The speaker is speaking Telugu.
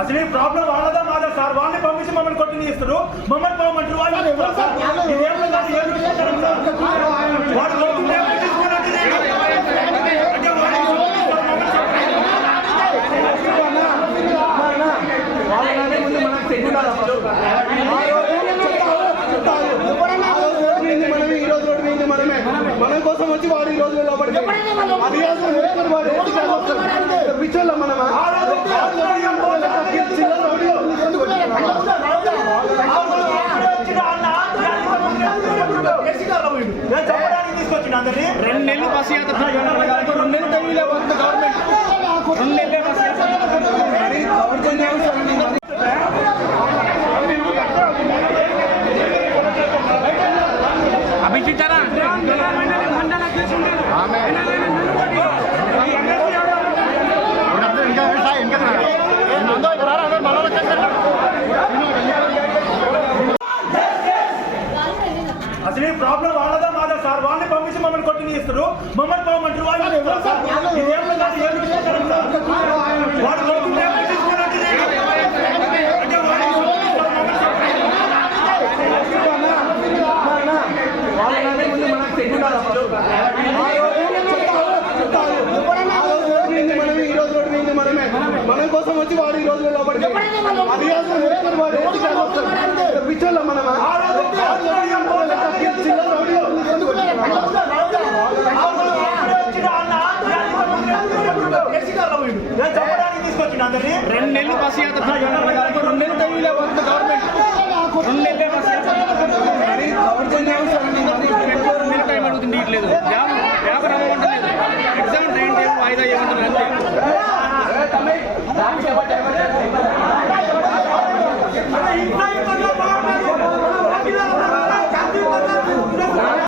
అసలు ఈ ప్రాబ్లం వాళ్ళదా మాదా సార్ వాళ్ళని పంపించి మమ్మల్ని కొట్టి ఇస్తారు మమ్మల్ని పోమంటారు వాళ్ళు ఇస్తారు సార్. ఇది ఏం లేదు, అది ఏం తీసుకుంటారు సార్? వాడు కొడుతుంటే ఏం తీసుకున్నట్టు ఇది? అంటే వాడికి పంపిస్తారు, మమ్మల్ని వాళ్ళనే ముందు మనకు తెచ్చుండాలి ఫస్ట్. ఆ రోజు ఆ రోజు రోడ్డు మీద మనమే ఈ రోజు రోడ్డు మీద మనమే మన కోసం వచ్చి వాడు ఈ రోజు లోపలికి అది అసలు లేదు వాడు ఏంటి కాదు అసలు. పిచ్చోళ్ళం మనమా ఆ రోజు ఆ రోజు ఏం పోలే, చిన్న రౌడీ వాళ్ళు ఎందుకు వచ్చారు? నేను చెప్పడానికి తీసుకొచ్చిన అందరినీ రెండు నెలలు బస్సు యాత్ర రెండు నెలలు టైం లేదు గవర్నమెంట్ రెండు నెలలే బస్ యాత్ర మరి దౌర్జన్యం సరే మరి అభిజితారా అసలు ఈ ప్రాబ్లం వాళ్ళదా మాదా సార్ వాళ్ళని పంపించి మమ్మల్ని కొట్టి ఇస్తారు మమ్మల్ని పోమంటారు వాళ్ళు ఇస్తారు సార్. ఇది ఏం లేదు, అది ఏం తీసుకుంటారు సార్? వాడు కొడుతుంటే ఏం తీసుకున్నట్టు ఇది? అంటే వాడికి పంపిస్తారు, మమ్మల్ని వాళ్ళనే ముందు మనకు తెచ్చుండాలి ఫస్ట్. ఆ రోజు ఆ రోజు రోడ్డు మీద మనమే ఈ రోజు రోడ్డు మీద మనమే మన కోసం వచ్చి వాడు ఈ రోజు లోపలికి అది అసలు లేదు వాడు ఏంటి కాదు అసలు. పిచ్చోళ్ళం మనమా ఆ రోజు ఆ రోజు ఏం పోలే, చిన్న రౌడీ వాళ్ళు ఎందుకు వచ్చారు? నేను చెప్పడానికి తీసుకొచ్చిన అందరినీ రెండు నెలలు బస్ యాత్ర రెండు నెలలు టైంలో వస్తుంది గవర్నమెంట్ రెండు నెలలే బస్ యాత్ర మరి దౌర్జన్యం సరే మరి రెండు నెలల టైం అడుగుతుంది ఇట్లేదు